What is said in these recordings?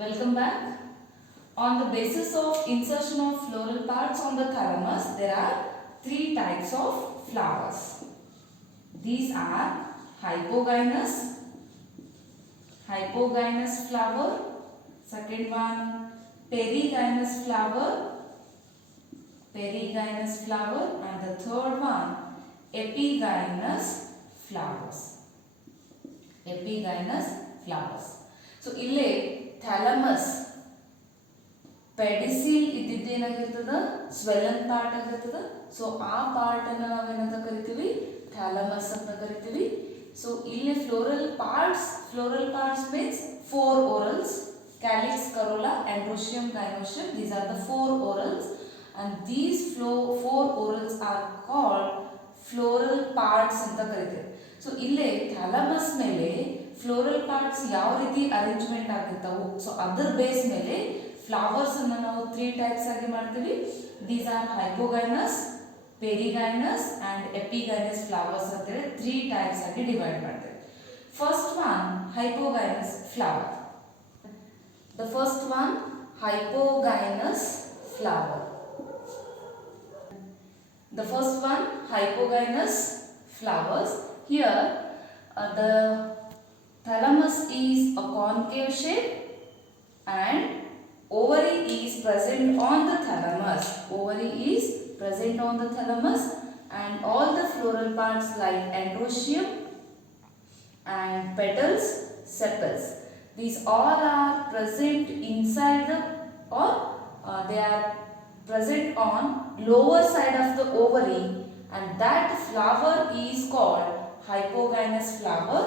Welcome back. On the basis of insertion of floral parts on the thalamus, there are three types of flowers. These are hypogynous flower, second one perigynous flower, and the third one epigynous flowers. So, ಇಲ್ಲಿ ಥ್ಯಾಲಮಸ್ ಪೆಡಿಸಿಲ್ ಇದ್ದಿದ್ದೇನಾಗಿರ್ತದ ಸ್ವೆಲ್ಲನ್ ಪಾರ್ಟ್ ಆಗಿರ್ತದ. ಸೊ ಆ ಪಾರ್ಟ್ ಅನ್ನು ನಾವೇನಂತ ಕರಿತೀವಿ, ಥ್ಯಾಲಮಸ್ ಅಂತ ಕರಿತೀವಿ. ಸೊ ಇಲ್ಲಿ floral parts means 4 orals, calyx, corolla, androecium, gynoecium. These are the 4 orals, and these 4 orals are called floral parts ಅಂತ ಕರಿತೀವಿ. ಸೊ ಇಲ್ಲಿ ಥ್ಯಾಲಮಸ್ ಮೇಲೆ ಫ್ಲೋರಲ್ ಪಾರ್ಟ್ಸ್ ಯಾವ ರೀತಿ ಅರೇಂಜ್ಮೆಂಟ್ ಆಗಿರ್ತಾವೆ, ಸೊ ಅದರ ಬೇಸ್ ಮೇಲೆ ಫ್ಲವರ್ಸ್ ಅನ್ನು ನಾವು 3 ಟೈಪ್ಸ್ ಆಗಿ ಮಾಡ್ತೀವಿ. These are hypogynous, perigynous and epigynous flowers ಅಂತೇಳಿ 3 ಟೈಪ್ಸ್ ಆಗಿ ಡಿವೈಡ್ ಮಾಡ್ತೀವಿ. First one hypogynous flower. The first one hypogynous flower. The first one hypogonous flowers. Here the thalamus is a concave shape and ovary is present on the thalamus. And all the floral parts like androecium and petals, sepals, these all are present inside the they are present on lower side of the ovary, and that flower is called hypogynous flower,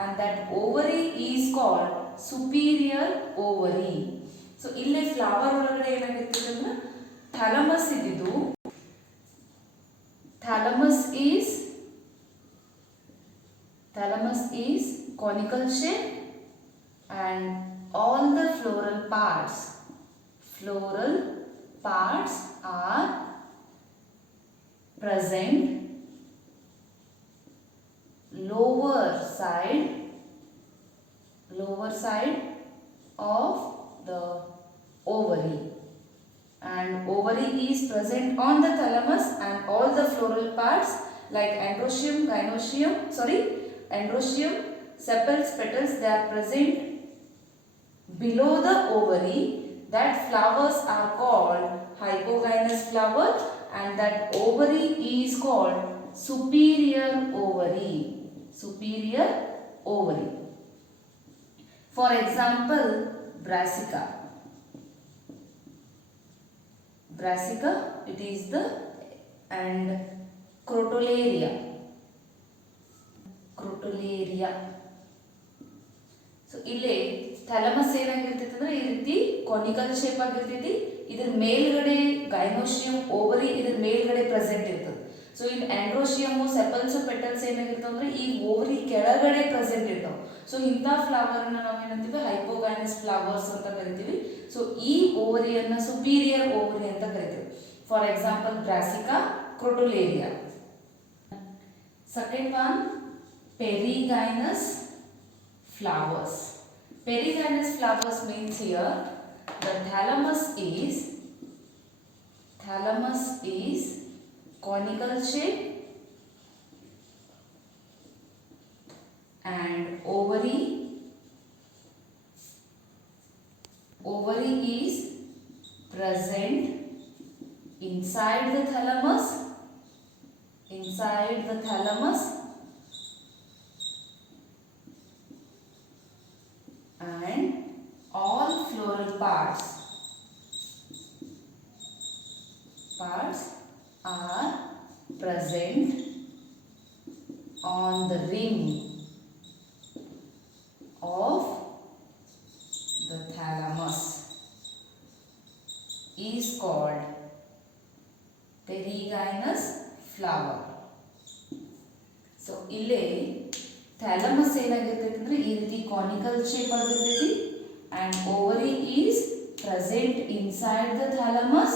and that ovary is called superior ovary. So ಇಲ್ಲಿ ಫ್ಲವರ್ ಒಳಗಡೆ ಏನಾಗಿರ್ತದೆ ಅಂದ್ರೆ ಥಾಲಮಸ್ ಇದ್ದಿದ್ದು, thalamus is conical shape and all the floral parts are present lower side of the ovary, and ovary is present on the thalamus, and all the floral parts like androecium, sepals, petals, they are present below the ovary. That flowers are called hypogynous flower, and that ovary is called superior ovary. For example, brassica, it is the, and crotalaria. So ಇಲ್ಲಿ ಥಾಲಮಸ್ ಏನಾಗಿರ್ತೈತೆ ಅಂದ್ರೆ ಈ ರೀತಿ conical shape ಆಗಿರ್ತೈತಿ. ಇದ್ರ ಮೇಲ್ಗಡೆ ಗೈನೋಶಿಯಂ, ಓವರಿ ಇದ್ರ ಮೇಲ್ಗಡೆ ಪ್ರೆಸೆಂಟ್ ಇರ್ತದೆ. ಸೊ ಇನ್ ಆಂಡ್ರೋಶಿಯಮ್, ಸೆಪಲ್ಸ್, ಪೆಟಲ್ಸ್ ಏನಾಗಿರ್ತಾವ ಅಂದ್ರೆ ಈ ಓವರಿ ಕೆಳಗಡೆ ಪ್ರೆಸೆಂಟ್ ಇರ್ತಾವ. ಸೊ ಇಂಥ ಫ್ಲವರ್ ಅನ್ನ ನಾವೇನಂತೀವಿ, ಹೈಪೋಗೈನಸ್ ಫ್ಲವರ್ಸ್ ಅಂತ ಕರಿತೀವಿ. ಸೊ ಈ ಓವರಿಯನ್ನ ಸುಪೀರಿಯರ್ ಓವರಿ ಅಂತ ಕರಿತೀವಿ. For example brassica, crotalaria. Second one, perigynous flowers. Perigynous flowers means here the thalamus is conical shape and ovary is present inside the thalamus, and all floral parts are present on the ring of the thalamus, is called perigynous flower. So ಇಲ್ಲಿ ಥ್ಯಾಲಮಸ್ ಏನಾಗಿರ್ತೈತೆ ಅಂದ್ರೆ ಈ ರೀತಿ conical shape ಆಗಿರ್ತೈತಿ, and ovary is present inside the thalamus.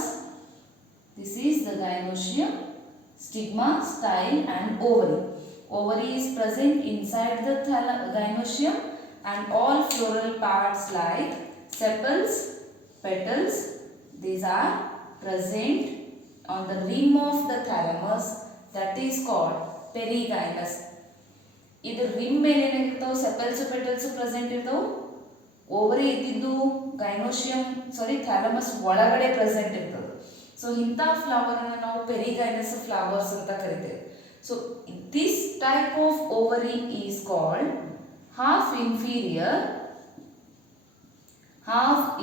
This is the gynoecium, stigma, style, and ovary. Ovary is present inside the gynoecium, and all floral parts like sepals, petals, these are present on the rim of the thalamus, that is called perigynous. ಇದು rim ಮೇಲೆ ಏನಾಗಿರ್ತಾವೆ sepals petals present ಇರ್ತಾವೆ. ಓವರಿ ಇದ್ದಿದ್ದು ಥ್ಯಾಲಮಸ್ ಒಳಗಡೆ ಪ್ರೆಸೆಂಟ್ ಇರ್ತದೆ. ಸೊ ಇಂಥ ಫ್ಲವರ್ ಅನ್ನು ನಾವು ಪೆರಿಗೈನಸ್ ಫ್ಲವರ್ಸ್ ಅಂತ ಕರಿತೇವೆ. So this type of ovary is called half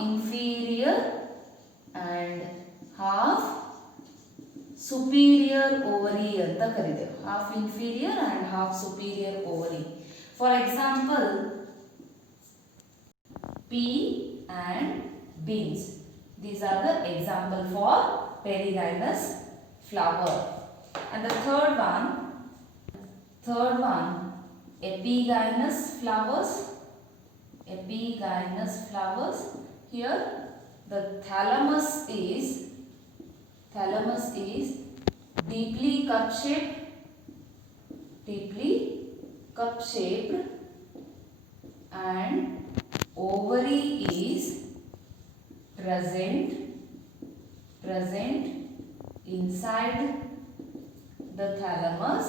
inferior and half superior ovary ಅಂತ ಕರೀತೇವೆ. half inferior and half superior ovary. For example, pea and beans. These are the example for perigynous flower. And the third one, epigynous flowers. Here the thalamus is deeply cup shaped and ovary is present inside the thalamus.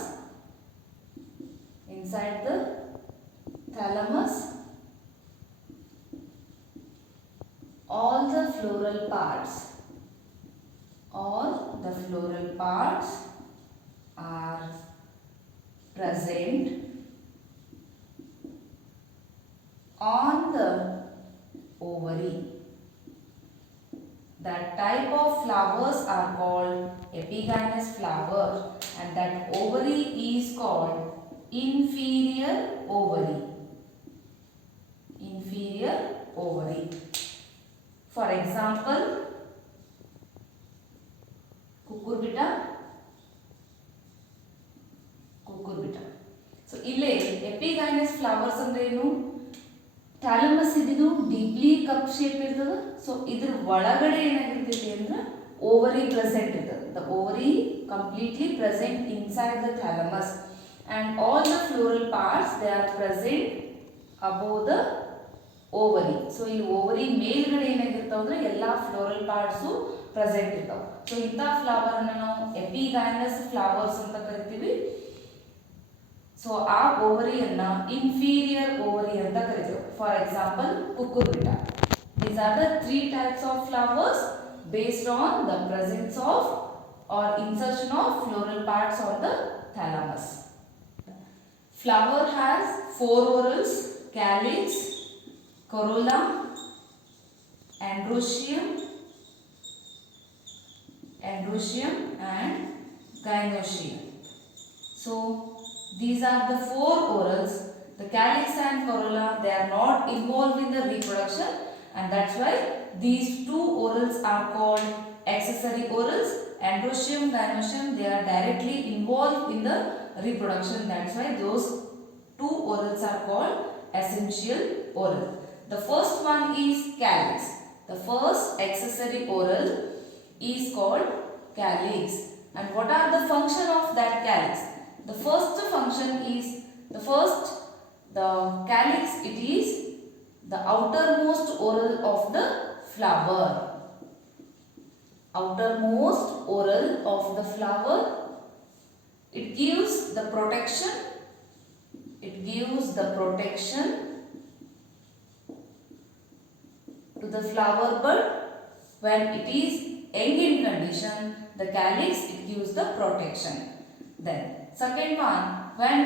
All the floral parts are present on the ovary. That type of flowers are called epigynous flower, and that ovary is called inferior ovary. For example, cucurbita. So ಇಲ್ಲಿ epigynous flowers ಅಂದ್ರೆ ಏನು? Thalamus ಇದ್ದು deeply cup shape ಇರ್ತದೆ. So ಇದ್ರ ಒಳಗಡೆ ಏನಾಗಿರ್ತೈತಿ ಅಂದ್ರೆ ovary present ಇರ್ತದೆ. The ovary completely present inside the thalamus and all the floral parts they are present above the ovary. So ಇಲ್ಲಿ ಓವರಿ ಮೇಲ್ಗಡೆ ಏನಾಗಿರ್ತಾವ ಅಂದ್ರೆ ಎಲ್ಲಾ ಫ್ಲೋರಲ್ ಪಾರ್ಟ್ಸ್ ಪ್ರೆಸೆಂಟ್ ಇರ್ತಾವ. ಸೊ ಇಂಥ ಫ್ಲವರ್ ಅನ್ನು ನಾವು epigynous flowers ಅಂತ ಕರಿತೀವಿ. ಸೊ ಆ ಓವರಿಯನ್ನ inferior ovary ಅಂತ ಕರಿತೀವಿ. For example cucurbita. These are the three types of flowers based on the presence of or insertion of floral parts on the thalamus. Flower has 4 whorls: calyx, corolla, androecium and gynoecium. So these are the 4 whorls. The calyx and corolla, they are not involved in the reproduction, and that's why these 2 whorls are called accessory whorls. Androecium, gynoecium, they are directly involved in the reproduction. That's why those 2 whorls are called essential whorl. The first one is calyx. The first accessory whorl is called calyx. And what are the function of that calyx? The first function is the calyx, it is the outermost whorl of the flower. Outermost whorl of the flower. It gives the protection. To the flower bud when it is young in condition. The calyx, it gives the protection. Then second one, when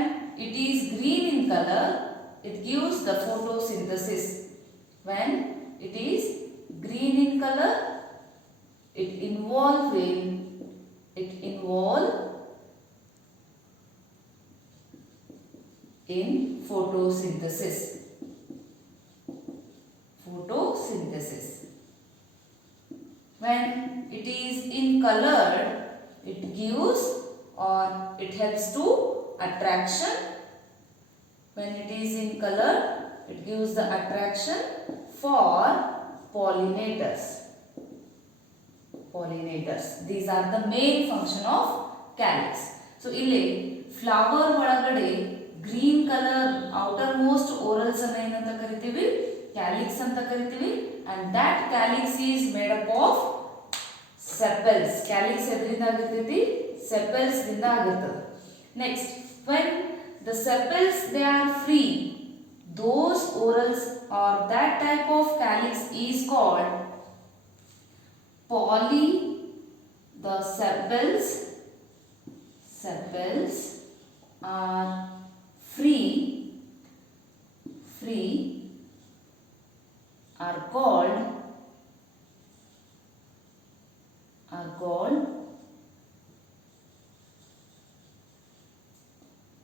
it is green in color, it gives the photosynthesis. When it is green in color, it involve in photosynthesis. When it is in colored, it gives or it helps to attraction. When it is in color, it gives the attraction for pollinators. These are the main function of calyx. So ಇಲ್ಲಿ ಫ್ಲವರ್ ಒಳಗಡೆ green colour outermost whorls ಅನ್ನು ಏನಂತ ಕರಿತೀವಿ? ಕ್ಯಾಲಿಕ್ಸ್ ಅಂತ ಕರಿತೀವಿ. and that calyx is made up of sepals. calyx ಎದರಿಂದ ಆಗಿರ್ತೈತಿ? sepals ದಿಂದ ಆಗಿರ್ತದೆ. next, when the sepals they are free, those orals or that type of calyx is called poly. The sepals are free are called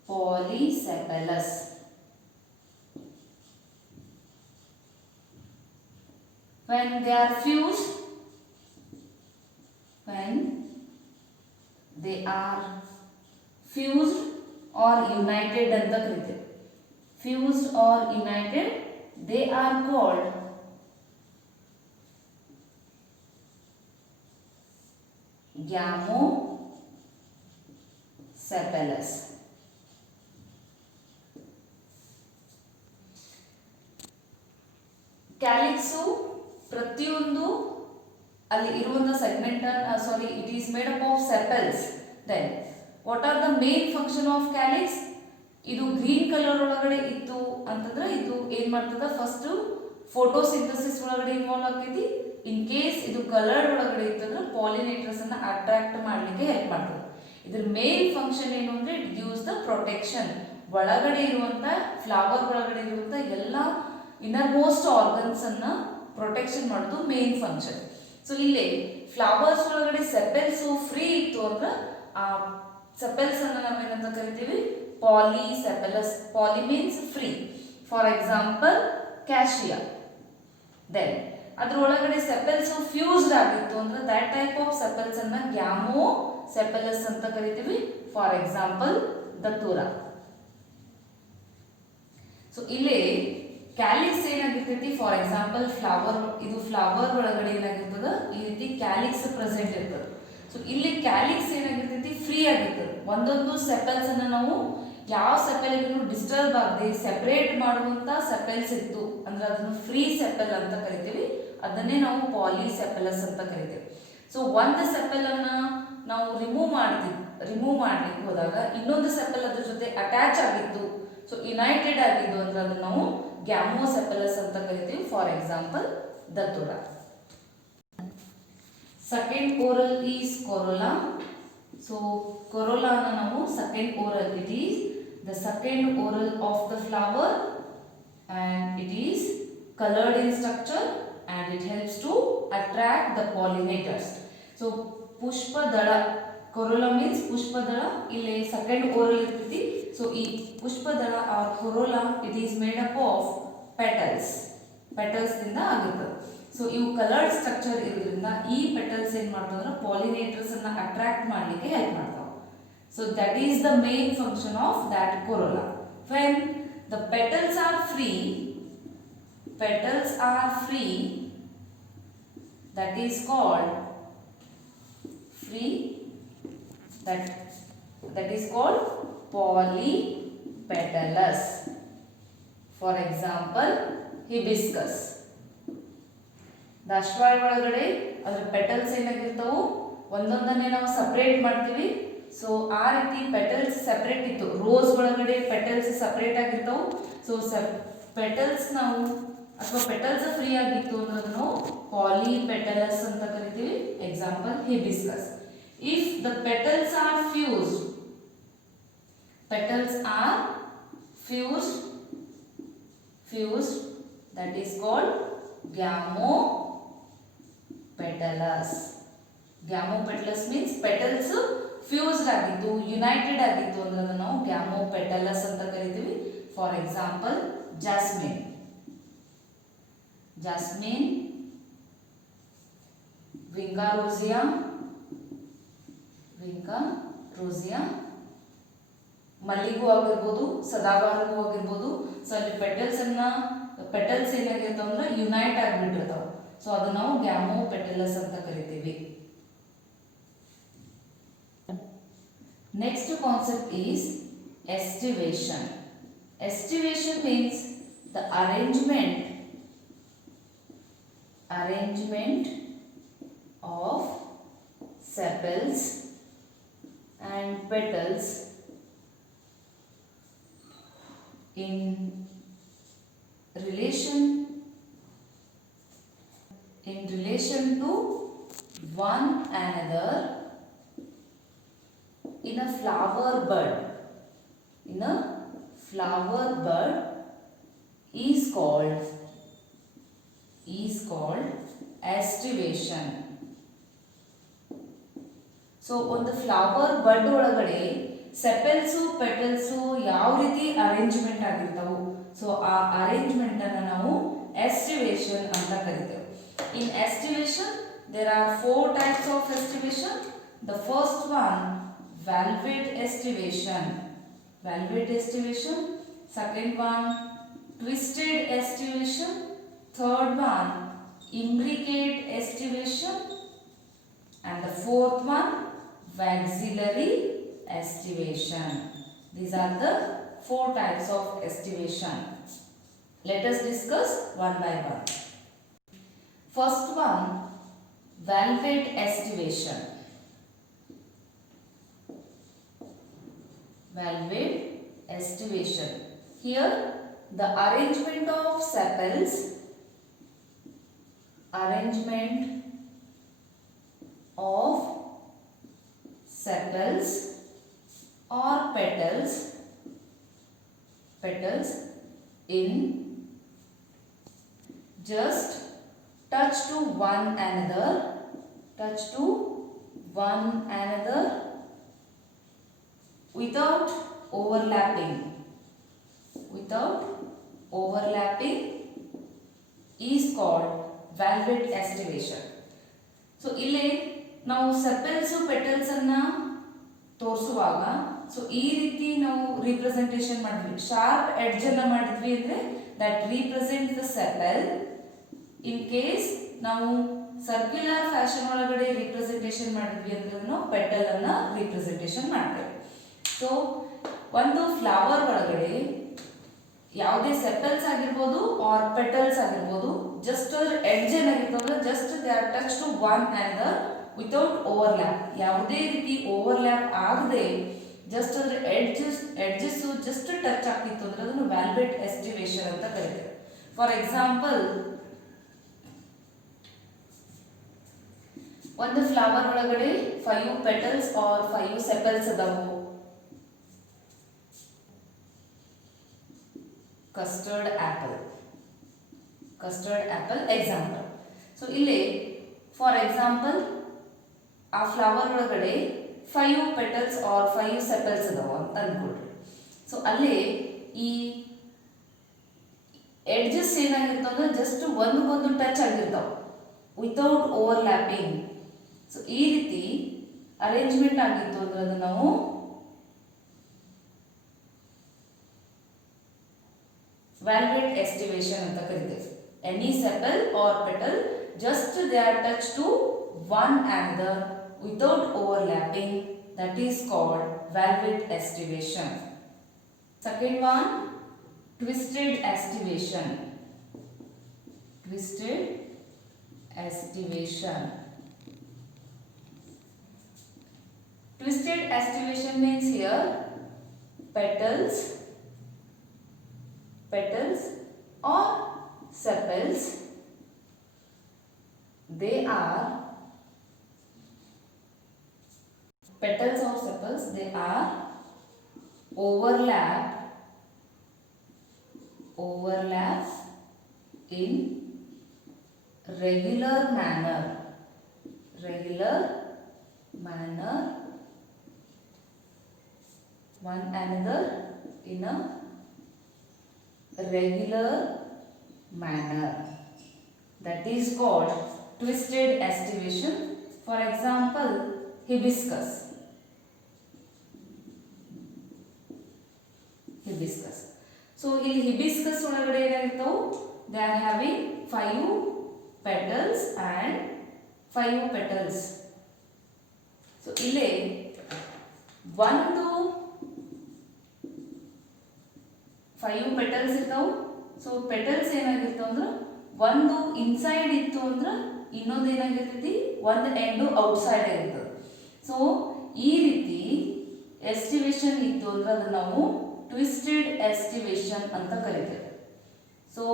polysepalous. when they are fused or united ಅಂತ ಕರೀತೀವಿ. fused or united, they are called gamosepalous. ಕ್ಯಾಲಿಕ್ಸು ಪ್ರತಿಯೊಂದು ಅಲ್ಲಿ ಇರುವಂತ segment it is made up of sepals. then what are the main function of calyx? ಇದು green colour ಒಳಗಡೆ ಇತ್ತು ಅಂತಂದ್ರೆ ಇದು ಏನ್ ಮಾಡ್ತದ? ಫಸ್ಟ್ ಫೋಟೋಸಿಂಥಸಿಸ್ ಒಳಗಡೆ ಇನ್ವಾಲ್ವ್ ಆಗ್ತೈತಿ. ಇನ್ ಕೇಸ್ ಇದು ಕಲರ್ಡ್ ಒಳಗಡೆ ಇತ್ತಂದ್ರೆ ಪಾಲಿನೇಟರ್ಸ್ ಅನ್ನ ಅಟ್ರಾಕ್ಟ್ ಮಾಡ್ಲಿಕ್ಕೆ ಹೆಲ್ಪ್ ಮಾಡ್ತದೆ. ಇದ್ರ ಮೇನ್ ಫಂಕ್ಷನ್ ಏನು ಅಂದ್ರೆ ಇಟ್ ಗಿವ್ಸ್ ದ ಪ್ರೊಟೆಕ್ಷನ್. ಒಳಗಡೆ ಇರುವಂತ ಫ್ಲವರ್ ಒಳಗಡೆ ಇರುವಂತ ಎಲ್ಲ ಇನ್ನರ್ ಮೋಸ್ಟ್ ಆರ್ಗನ್ಸ್ ಅನ್ನ ಪ್ರೊಟೆಕ್ಷನ್ ಮಾಡೋದು ಮೇನ್ ಫಂಕ್ಷನ್. ಸೊ ಇಲ್ಲಿ ಫ್ಲವರ್ಸ್ ಒಳಗಡೆ ಸೆಪೆಲ್ಸ್ ಫ್ರೀ ಇತ್ತು ಅಂದ್ರೆ ಆ ಸೆಪೆಲ್ಸ್ ಅನ್ನ ನಾವೇನಂತ ಕರಿತೀವಿ? Polysepalous. Poly means free. For example cassia. Then ಅದ್ರ ಒಳಗಡೆ ಸೆಪೆಲ್ಸ್ ಫ್ಯೂಸ್ಡ್ ಆಗಿತ್ತು ಅಂದ್ರೆ ದಟ್ ಟೈಪ್ ಆಫ್ ಸೆಪೆಲ್ಸ್ ಅನ್ನ ಗ್ಯಾಮೋಸೆಪಲಸ್ ಅಂತ ಕರಿತೀವಿ. For example datura. ಸೊ ಇಲ್ಲಿ ಕ್ಯಾಲಿಕ್ಸ್ ಏನಾಗಿರ್ತೈತಿ? ಫಾರ್ ಎಕ್ಸಾಂಪಲ್ ಫ್ಲವರ್, ಇದು ಫ್ಲವರ್ ಒಳಗಡೆ ಏನಾಗಿರ್ತದ? ಈ ರೀತಿ ಕ್ಯಾಲಿಕ್ಸ್ ಪ್ರೆಸೆಂಟ್ ಇರ್ತದೆ. ಸೊ ಇಲ್ಲಿ ಕ್ಯಾಲಿಕ್ಸ್ ಏನಾಗಿರ್ತೈತಿ? ಫ್ರೀ ಆಗಿರ್ತದೆ. ಒಂದೊಂದು ಸೆಪಲ್ಸ್ ಅನ್ನ ನಾವು ಯಾವ ಸೆಪಲ್ ಡಿಸ್ಟರ್ಬ್ ಆಗದೆ ಸೆಪರೇಟ್ ಮಾಡುವಂತ ಸೆಪಲ್ಸ್ ಇತ್ತು ಅಂದ್ರೆ ಅದನ್ನು ಫ್ರೀ ಸೆಪಲ್ ಅಂತ ಕರಿತೀವಿ. ಅದನ್ನೇ ನಾವು ಪಾಲಿಸೆಪಲಸ್ ಅಂತ ಕರಿತೀವಿ. ಸೊ ಒಂದು ಸೆಪಲ್ ಅನ್ನ ನಾವು ರಿಮೂವ್ ಮಾಡ್ಲಿಕ್ಕೆ ಹೋದಾಗ ಇನ್ನೊಂದು ಸೆಪಲ್ ಅದ್ರ ಜೊತೆ ಅಟ್ಯಾಚ್ ಆಗಿತ್ತು, ಸೊ ಯುನೈಟೆಡ್ ಆಗಿದ್ದು ಅಂದ್ರೆ ಅದನ್ನ ನಾವು ಗ್ಯಾಮೋಸೆಪಲಸ್ ಅಂತ ಕರಿತೀವಿ. For example datura. Second whorl is corolla. So corolla ನಾವು second whorl, it is the second whorl of the flower and it is colored in structure and it helps to attract the pollinators. So pushpadala, corolla means pushpadala. ಇಲ್ಲಿ second oral ಇರ್ತೈತಿ. So ಈ pushpadala or corolla it is made up of petals ದಿಂದ ಆಗಿರ್ತದೆ. ಸೊ ಇವು coloured structure ಇರೋದ್ರಿಂದ ಈ ಪೆಟಲ್ಸ್ ಏನ್ ಮಾಡ್ತಾವಂದ್ರೆ ಪಾಲಿನೇಟರ್ಸ್ ಅನ್ನ ಅಟ್ರಾಕ್ಟ್ ಮಾಡ್ಲಿಕ್ಕೆ ಹೆಲ್ಪ್ ಮಾಡ್ತಾವ. So that is the main function of that corolla. when the petals are free, that is called polypetalous. For example hibiscus. ದಾಶ್ವಾಳ ಒಳಗಡೆ ಅದರ ಪೆಟಲ್ಸ್ ಏನಾಗಿರ್ತಾವು ಒಂದೊಂದನ್ನೇ ನಾವು ಸಪರೇಟ್ ಮಾಡ್ತೀವಿ. ಸೊ ಆ ರೀತಿ ಪೆಟಲ್ಸ್ ಸೆಪರೇಟ್ ಇತ್ತು. ರೋಸ್ ಒಳಗಡೆ ಪೆಟಲ್ಸ್ ಸಪರೇಟ್ ಆಗಿರ್ತಾವು. ಸೊ ಪೆಟಲ್ಸ್ ನಾವು ಅಥವಾ ಪೆಟಲ್ಸ್ ಫ್ರೀ ಆಗಿತ್ತು ಅಂದ್ರೆ ಅದನ್ನು ಪಾಲಿಪೆಟಲಸ್ ಅಂತ ಕರಿತೀವಿ. Example hibiscus. If the petals are fused, that is called gamopetalous. Gamopetalous means petals fused ಆಗಿತ್ತು, ಯುನೈಟೆಡ್ ಆಗಿತ್ತು ಅಂದ್ರೆ ಅದನ್ನ ನಾವು ಗ್ಯಾಮೋಪೆಟಲಸ್ ಅಂತ ಕರಿತೀವಿ. ಫಾರ್ ಎಕ್ಸಾಂಪಲ್ ಜಾಸ್ಮಿನ್, ವಿಂಗಾ ರೋಸಿಯಾ, ಮಲ್ಲಿಗೂ ಆಗಿರ್ಬೋದು, ಸದಾಬಹಾರಗೂ ಆಗಿರ್ಬೋದು. ಸೊ ಅಲ್ಲಿ ಪೆಟಲ್ಸ್ ಏನಾಗಿರ್ತಾವ ಅಂದ್ರೆ ಯುನೈಟ್ ಆಗಿಬಿಟ್ಟಿರ್ತಾವ. ಸೊ ಅದನ್ನ ನಾವು ಗ್ಯಾಮೋಪೆಟಲಸ್ ಅಂತ ಕರಿತೀವಿ. Next concept is aestivation. Aestivation means the arrangement arrangement of sepals and petals in relation to one another in a flower bud. In a flower bud is called aestivation. So ಒಂದು ಫ್ಲವರ್ ಬಡ್ ಒಳಗಡೆ ಸೆಪಲ್ಸು ಪೆಟಲ್ಸು ಯಾವ ರೀತಿ ಅರೇಂಜ್ಮೆಂಟ್ ಆಗಿರ್ತಾವು, ಸೊ ಆ ಅರೇಂಜ್ಮೆಂಟ್ ಅನ್ನು ನಾವು ಎಸ್ಟಿವೇಶನ್ ಅಂತ ಕರಿತೇವೆ. ಇನ್ ಎಸ್ಟಿವೇಶನ್ there are 4 types of estivation. The first one, valvate estivation. Second one, twisted estivation. Third one, imbricate estivation. And the fourth one, auxillary aestivation. These are the 4 types of aestivation. Let us discuss one by one. First one, valvate aestivation. Valvate aestivation. Here the arrangement of sepals, or petals in just touch to one another without overlapping is called valvate aestivation. So ಇಲ್ಲಿ ನಾವು sepals petals ಅನ್ನ ತೋರಿಸುವಾಗ ಸೊ ಈ ರೀತಿ ನಾವು ರಿಪ್ರೆಸೆಂಟೇಷನ್ ಮಾಡಿದ್ವಿ, sharp edge ಅನ್ನ ಮಾಡಿದ್ವಿ ಅಂದ್ರೆ that represent the sepal. In case ನಾವು ಸರ್ಕ್ಯುಲರ್ ಫ್ಯಾಷನ್ ಒಳಗಡೆ ರಿಪ್ರೆಸೆಂಟೇಷನ್ ಮಾಡಿದ್ವಿ ಅಂದ್ರೆ ನಾವು ಪೆಟಲ್ ಅನ್ನ ರಿಪ್ರೆಸೆಂಟೇಷನ್ ಮಾಡ್ತೇವೆ. ಸೊ ಒಂದು ಫ್ಲವರ್ ಒಳಗಡೆ ಯಾವುದೇ ಸೆಪಲ್ಸ್ ಆಗಿರ್ಬೋದು ಆರ್ ಪೆಟಲ್ಸ್ ಆಗಿರ್ಬೋದು, ಜಸ್ಟ್ ಅದ್ರ ಎಡ್ಜ್ ಏನಾಗಿರ್ತದೆ, just they are touch to one another without overlap. ಯಾವುದೇ ರೀತಿ ಓವರ್ಲ್ಯಾಪ್ ಆಗದೆ ಜಸ್ಟ್ ಅದ್ರ ಎಡ್ಜಸ್ ಜಸ್ಟ್ ಟಚ್ ಆಗ್ತಿತ್ತು ಅಂದ್ರೆ ಅದನ್ನು ವ್ಯಾಲ್ವೇಟ್ ಎಸ್ಟಿವೇಶನ್ ಅಂತ ಕರೀತಾರೆ. ಫಾರ್ ಎಕ್ಸಾಂಪಲ್, ಒಂದು ಫ್ಲವರ್ ಒಳಗಡೆ 5 ಪೆಟಲ್ಸ್ ಆರ್ 5 ಸೆಪಲ್ಸ್ ಅದಾವು. Custard apple example. ಸೊ ಇಲ್ಲಿ ಫಾರ್ ಎಕ್ಸಾಂಪಲ್ ಆ ಫ್ಲವರ್ ಒಳಗಡೆ 5 ಪೆಟಲ್ಸ್ ಆರ್ 5 ಸೆಪಲ್ಸ್ ಅದಾವ ಅಂತ ಅನ್ಕೊಳ್ರಿ. ಸೊ ಅಲ್ಲಿ ಈ ಎಡ್ಜಸ್ ಏನಾಗಿರ್ತಾವ ಜಸ್ಟ್ ಒಂದಕ್ಕೊಂದು ಟಚ್ ಆಗಿರ್ತಾವ ವಿತೌಟ್ ಓವರ್ಲ್ಯಾಪಿಂಗ್. ಸೊ ಈ ರೀತಿ ಅರೇಂಜ್ಮೆಂಟ್ ಆಗಿತ್ತು ಅಂದ್ರೆ ಅದನ್ನ ನಾವು valvate estivation ಅಂತ ಕರೀತೇವೆ. Any sepal or petal just they are touched to one another without overlapping, that is called valvate estivation. Second one, twisted estivation. Twisted estivation means here petals or sepals, they are overlap in regular manner one another in a regular manner, that is called twisted estivation. For example, hibiscus. So in hibiscus ಒಳಗಡೆ ಏನಾಗಿರ್ತಾವು, they are having 5 petals and 5 petals. So ಇಲ್ಲಿ ಒಂದು 5 ಪೆಟಲ್ಸ್ ಇರ್ತಾವು. So petals ಏನಾಗಿರ್ತಾವ ಅಂದ್ರೆ ಒಂದು ಇನ್ಸೈಡ್ ಇತ್ತು ಅಂದ್ರೆ ಇನ್ನೊಂದು ಏನಾಗಿರ್ತೈತಿ, ಒಂದು ಎಂಡು ಔಟ್ಸೈಡ್ ಇರ್ತದೆ. ಸೊ ಈ ರೀತಿ ಎಸ್ಟಿವೇಶನ್ ಇತ್ತು ಅಂದ್ರೆ ಅದನ್ನ ನಾವು ಟ್ವಿಸ್ಟೆಡ್ ಎಸ್ಟಿವೇಶನ್ ಅಂತ ಕರಿತೇವೆ. ಸೊ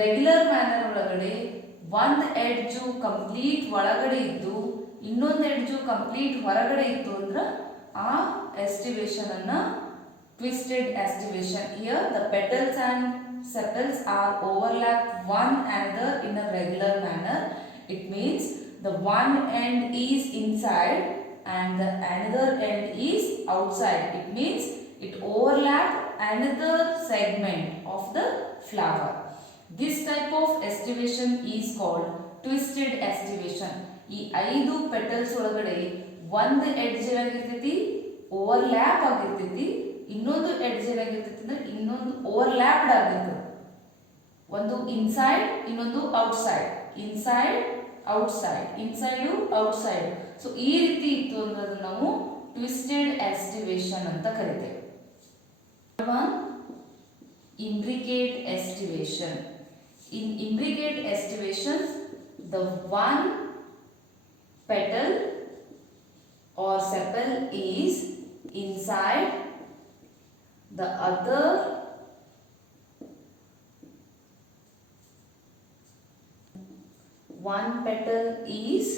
ರೆಗ್ಯುಲರ್ ಮ್ಯಾನರ್ ಒಳಗಡೆ ಒಂದು ಎಡ್ಜು ಕಂಪ್ಲೀಟ್ ಒಳಗಡೆ ಇದ್ದು ಇನ್ನೊಂದು ಎಡ್ಜು ಕಂಪ್ಲೀಟ್ ಹೊರಗಡೆ ಇತ್ತು ಅಂದ್ರೆ ಆ ಎಸ್ಟಿವೇಶನ್ ಅನ್ನ twisted aestivation. Here the petals and sepals are overlap one another in a regular manner. It means the one end is inside and the another end is outside. It means it overlaps another segment of the flower. This type of aestivation is called twisted aestivation. ಈ 5 ಪೆಟಲ್ಸ್ ಒಳಗಡೆ ಒಂದು ಎಡ್ಜ್ ಏನಾಗಿರ್ತೈತಿ, ಓವರ್ಲ್ಯಾಪ್ ಆಗಿರ್ತೈತಿ. ಇನ್ನೊಂದು ಎಡ್ಜ್ ಏನಾಗಿರ್ತೈತಿ ಅಂದ್ರೆ ಇನ್ನೊಂದು ಓವರ್ಲ್ಯಾಪ್ಡ್ ಆಗಿರ್ತದೆ. ಒಂದು ಇನ್ಸೈಡ್ ಇನ್ನೊಂದು outside, inside outside, inside outside. So ಈ ರೀತಿ ಇತ್ತು ಅಂದ್ರೆ ಅದನ್ನ ನಾವು ಟ್ವಿಸ್ಟೆಡ್ ಆಸ್ಟಿವೇಶನ್ ಅಂತ ಕರಿತೇವೆ. Implicit aestivation. In implicit aestivation, the one petal or sepal is inside, the other one petal is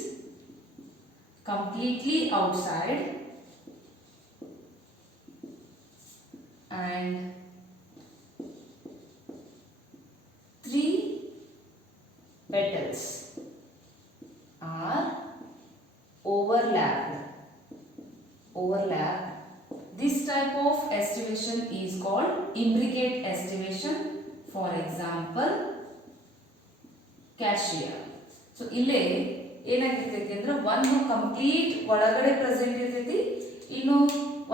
completely outside and 3 petals are overlapped. This type of aestivation is called implicit aestivation. For example, cassia. So ಇಲ್ಲಿ ಏನಾಗಿರ್ತೈತಿ ಅಂದ್ರೆ ಒಂದು ಕಂಪ್ಲೀಟ್ ಒಳಗಡೆ ಪ್ರೆಸೆಂಟ್ ಇರ್ತೈತಿ, ಇನ್ನು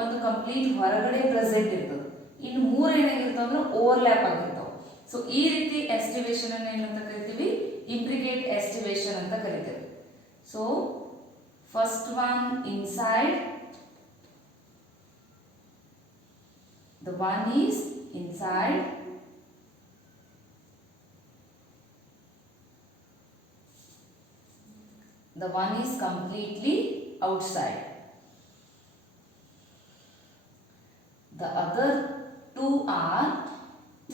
ಒಂದು ಕಂಪ್ಲೀಟ್ ಹೊರಗಡೆ ಪ್ರೆಸೆಂಟ್ ಇರ್ತದೆ. ಇನ್ನು 3 ಏನಾಗಿರ್ತಾವ ಅಂದ್ರೆ ಓವರ್ಲ್ಯಾಪ್ ಆಗಿರ್ತಾವ. ಸೊ ಈ ರೀತಿ ಎಸ್ಟಿವೇಶನ್ ಅನ್ನು ಏನಂತ ಕರಿತೀವಿ, ಇಂಪ್ಲಿಕೇಟ್ ಎಸ್ಟಿವೇಶನ್ ಅಂತ ಕರಿತೇವೆ. So first one inside, the one is inside, the one is completely outside, the other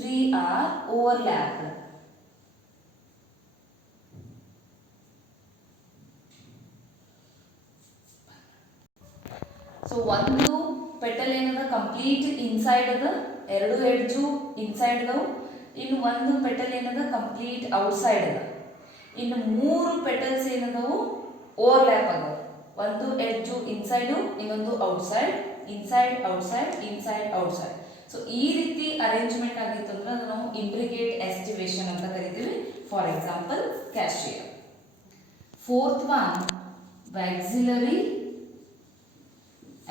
3 are overlapped. So ಒಂದು ಪೆಟಲ್ ಏನದ ಕಂಪ್ಲೀಟ್ ಇನ್ಸೈಡ್ ಅದ, 2 ಎಡ್ಜು ಇನ್ಸೈಡ್ ಅದಾವು. ಇನ್ನು ಒಂದು ಪೆಟಲ್ ಏನದ ಕಂಪ್ಲೀಟ್ ಔಟ್ಸೈಡ್ ಅದ. ಇನ್ನು 3 ಪೆಟಲ್ಸ್ ಏನದಾವು ಓವರ್ಲ್ಯಾಪ್ ಅದಾವ. ಒಂದು ಎಡ್ಜು ಇನ್ಸೈಡು ಇನ್ನೊಂದು outside, inside outside, inside outside. So ಈ ರೀತಿ ಅರೇಂಜ್ಮೆಂಟ್ ಆಗಿತ್ತು ಅಂದ್ರೆ ಅದು ನಾವು ಇಂಪ್ಲಿಕೇಟ್ ಎಸ್ಟಿವೇಶನ್ ಅಂತ ಕರಿತೀವಿ. For example cassia. Fourth one vexillary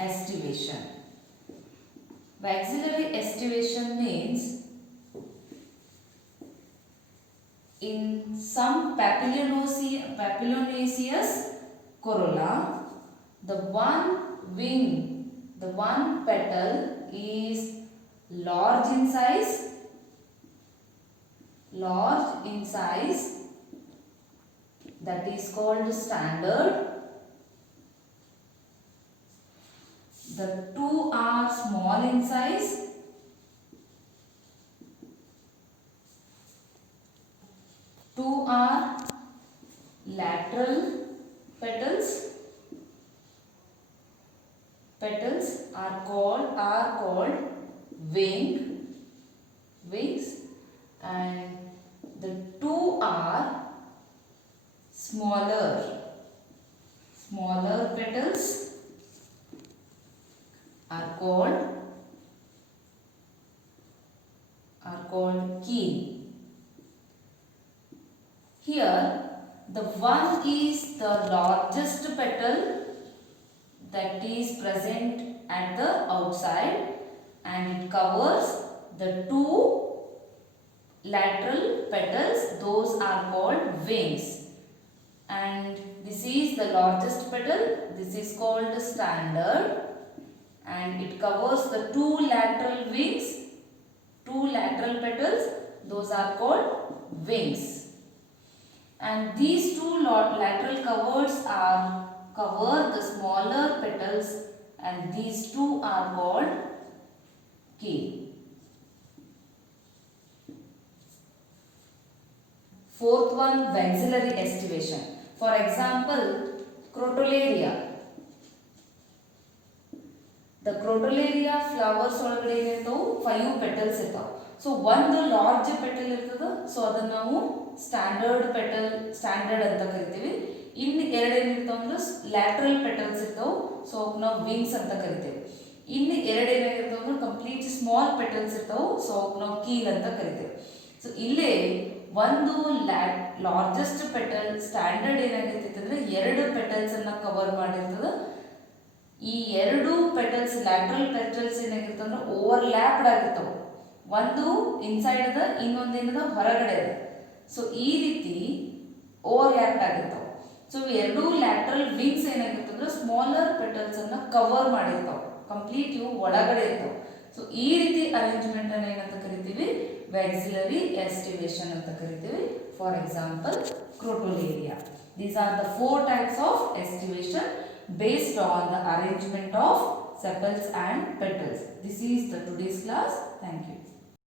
aestivation. Auxillary aestivation means in some papilionaceous corolla, the one wing, the one petal is large in size, that is called standard. The 2 are small in size, two are lateral petals. Petals are called wings, and the 2 are smaller petals are called keel. Here the one is the largest petal that is present at the outside, and it covers the 2 lateral petals. Those are called wings, and this is the largest petal. This is called the standard, and it covers the 2 lateral wings, 2 lateral petals. Those are called wings. and these two lateral covers are cover the smaller petals, and these two are called key. Fourth one, auxiliary aestivation. For example, crotalaria. The crotalaria flowers ಒಳಗಡೆ ಏನಿರ್ತಾವು 5 petals ಇರ್ತಾವ. ಸೊ ಒಂದು large petal ಇರ್ತದ, ಸೊ ಅದನ್ನ ನಾವು ಸ್ಟ್ಯಾಂಡರ್ಡ್ ಅಂತ ಕರಿತೀವಿ. ಇನ್ನು ಎರಡು ಏನಿರ್ತಾವ ಅಂದ್ರೆ ಲ್ಯಾಟ್ರಲ್ ಪೆಟಲ್ಸ್ ಇರ್ತಾವು, ಸೊ ನಾವು ವಿಂಗ್ಸ್ ಅಂತ ಕರಿತೀವಿ. ಇನ್ನು ಎರಡು ಏನಾಗಿರ್ತಾವ ಅಂದ್ರೆ ಕಂಪ್ಲೀಟ್ ಸ್ಮಾಲ್ ಪೆಟಲ್ಸ್ ಇರ್ತಾವು, ಸೊ ನಾವು ಕೀಲ್ ಅಂತ ಕರಿತೀವಿ. ಸೊ ಇಲ್ಲೇ ಒಂದು ಲಾರ್ಜೆಸ್ಟ್ ಪೆಟಲ್ ಸ್ಟ್ಯಾಂಡರ್ಡ್ ಏನಾಗಿರ್ತೈತೆ ಅಂದ್ರೆ 2 ಪೆಟಲ್ಸ್ ಅನ್ನ ಕವರ್ ಮಾಡಿರ್ತದ. ಈ 2 ಪೆಟಲ್ಸ್ ಲ್ಯಾಟ್ರಲ್ ಪೆಟಲ್ಸ್ ಏನಾಗಿರ್ತದೆ ಅಂದ್ರೆ ಓವರ್ಲ್ಯಾಪ್ಡ್ ಆಗಿರ್ತಾವ. ಒಂದು ಇನ್ಸೈಡ್ ಅದ, ಇನ್ನೊಂದೇನದ ಹೊರಗಡೆ ಅದ. ಸೊ ಈ ರೀತಿ ಓವರ್ಲ್ಯಾಪ್ಡ್ ಆಗಿರ್ತಾವ. ಸೊ ಎರಡು ಲ್ಯಾಟ್ರಲ್ ವಿಂಗ್ಸ್ ಏನಾಗಿರ್ತಂದ್ರೆ ಸ್ಮಾಲರ್ ಪೆಟಲ್ಸ್ ಅನ್ನ ಕವರ್ ಮಾಡಿರ್ತಾವ, ಕಂಪ್ಲೀಟ್ ಇವು ಒಳಗಡೆ ಇರ್ತಾವ. ಸೊ ಈ ರೀತಿ ಅರೇಂಜ್ಮೆಂಟ್ ಅನ್ನ ಏನಂತ ಕರಿತೀವಿ, ವ್ಯಾಕ್ಸಿಲರಿ ಎಸ್ಟಿವೇಷನ್ ಅಂತ ಕರಿತೀವಿ. For example, crotalaria. These are the 4 types of estivation based on the arrangement of sepals and petals. This is the today's class. Thank you.